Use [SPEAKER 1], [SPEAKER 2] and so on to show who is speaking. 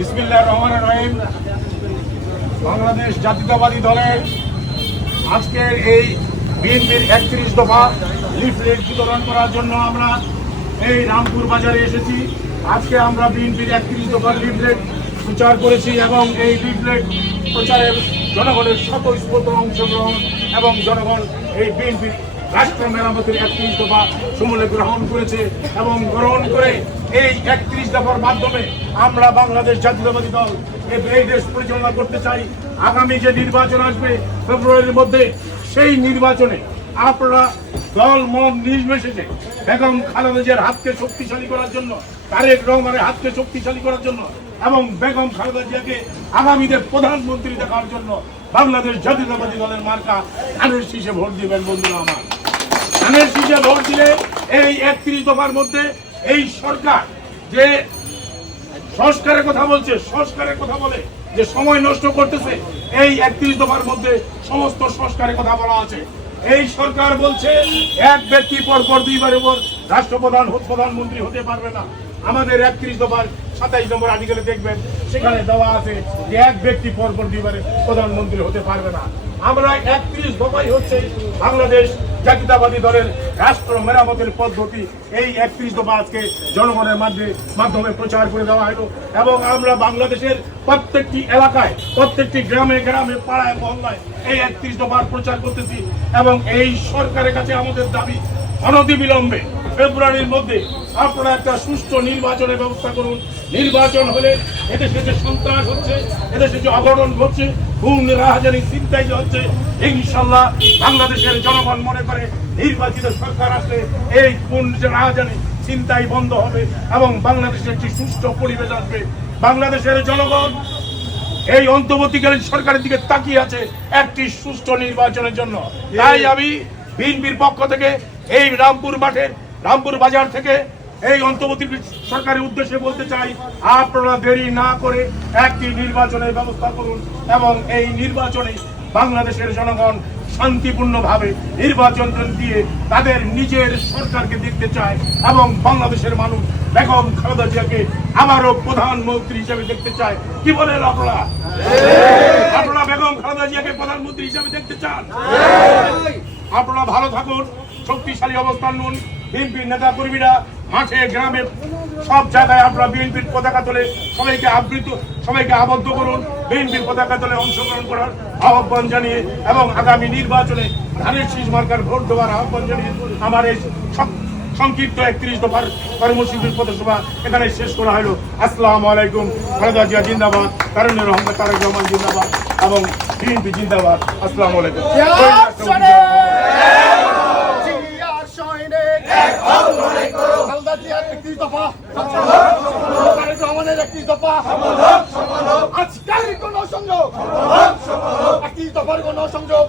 [SPEAKER 1] বিসমিল্লাহ রহমান রহিম। বাংলাদেশ জাতীয়তাবাদী দলের আজকের এই বিএনপির একত্রিশ দফা লিফলেট বিতরণ করার জন্য আমরা এই রামপুর বাজারে এসেছি। আজকে আমরা বিএনপির একত্রিশ দফার লিফলেট প্রচার করেছি এবং এই লিফলেট প্রচারের জনগণের স্বতঃস্ফূর্ত অংশগ্রহণ এবং জনগণ এই বিএনপির রাষ্ট্র মেরামতের একত্রিশ দফা সমূলে গ্রহণ করেছে এবং গ্রহণ করে এই একত্রিশ দফার মাধ্যমে আমরা বাংলাদেশ জাতীয়তাবাদী দল এই দেশ পরিচালনা করতে চাই। আগামী যে নির্বাচন আসবে ফেব্রুয়ারির মধ্যে, সেই নির্বাচনে আপনারা দল মন নির্বিশেষে বেগম খালেদা জিয়ার হাতকে শক্তিশালী করার জন্য, তারেক রহমানের হাতকে শক্তিশালী করার জন্য এবং বেগম খালেদা জিয়াকে আগামীতে প্রধানমন্ত্রী দেখার জন্য বাংলাদেশ জাতীয়তাবাদী দলের মার্কা ধানের শীষে ভোট দিবেন বন্ধুরা আমার। শীষে ভোট দিলে এই একত্রিশ দফার মধ্যে এই সরকার যে সংস্কারের কথা বলছে, সংস্কারের কথা বলে, যে সময় নষ্ট করতেছে, এই একত্রিশ দফার মধ্যে সমস্ত সংস্কারের কথা বলা আছে। এই সরকার বলছে, এক ব্যক্তি পরপর দুইবার উপর রাষ্ট্রপ্রধান প্রধানমন্ত্রী হতে পারবে না। আমাদের একত্রিশ দফার সাতাইশ নম্বর আর্টিকেলে দেখবেন, সেখানে দেওয়া আছে যে এক ব্যক্তি পরপর দুইবারে প্রধানমন্ত্রী হতে পারবে না। আমরা একত্রিশ দফাই হচ্ছে বাংলাদেশ জাতীয়তাবাদী দলের রাষ্ট্র মেরামতের পদ্ধতি এই একত্রিশ দফা আজকে জনগণের মাধ্যমে মাধ্যমে প্রচার করে দেওয়া হলো। এবং আমরা বাংলাদেশের প্রত্যেকটি এলাকায়, প্রত্যেকটি গ্রামে গ্রামে, পাড়ায়, মহল্লায় এই একত্রিশ দফার প্রচার করতেছি। এবং এই সরকারের কাছে আমাদের দাবি, অনতিবিলম্বে ফেব্রুয়ারির মধ্যে আপনারা একটা সুষ্ঠু নির্বাচনের ব্যবস্থা করুন। নির্বাচন হলে এদেশে যে সন্ত্রাস হচ্ছে, এদেশে যে অঘটন ঘটছে খুন রাহাজানি চিন্তাই হচ্ছে ইনশাল্লাহ বাংলাদেশের জনগণ মনে করে নির্বাচিত সরকার আসলে এই খুন রাহাজানি চিন্তাই বন্ধ হবে এবং বাংলাদেশে একটি সুষ্ঠু পরিবেশ আসবে বাংলাদেশের জনগণ এই অন্তর্বর্তীকালীন সরকারের দিকে তাকিয়ে আছে একটি সুষ্ঠু নির্বাচনের জন্য। তাই আমি বিএনপির পক্ষ থেকে এই রামপুর মাঠের রামপুর বাজার থেকে এই অন্তর্বর্তী সরকারের উদ্দেশ্যে বলতে চাই, আপনারা দেরি না করে একটি নির্বাচনের ব্যবস্থা করুন এবং এই নির্বাচনে বাংলাদেশের জনগণ শান্তিপূর্ণভাবে নির্বাচন দিয়ে তাদের নিজের সরকারকে দেখতে চায় এবং বাংলাদেশের মানুষ বেগম খালেদা জিয়াকে আবারও প্রধানমন্ত্রী হিসেবে দেখতে চায়। কি বলেন আপনারা? আপনারা বেগম খালেদা জিয়াকে প্রধানমন্ত্রী হিসেবে দেখতে চান? আপনারা ভালো থাকুন, শক্তিশালী অবস্থান নিন। বিএনপির নেতা কর্মীরা মাঠে, গ্রামে, সব জায়গায় আমরা বিএনপির পতাকা তোলে সবাইকে আবৃত, সবাইকে আবদ্ধ করুন। বিএনপির পতাকা তোলে অংশগ্রহণ করার আহ্বান জানিয়ে এবং আগামী নির্বাচনে ধানের শীষ মার্কার ভোট দেওয়ার আহ্বান জানিয়ে আমার এই সংক্ষিপ্ত একত্রিশ দফার কর্মসূচির পথসভা এখানে শেষ করা হলো। আসসালামু আলাইকুম, খালেদা জিয়া জিন্দাবাদ তারুণ্যের রহমান, তারেক রহমান জিন্দাবাদ এবং বিএনপি জিন্দাবাদ। আসসালামু আলাইকুম।
[SPEAKER 2] একত্রিশ দফা। তারেক রহমানের একত্রিশ দফা। আজকের গণসংযোগ একত্রিশ দফার গণসংযোগ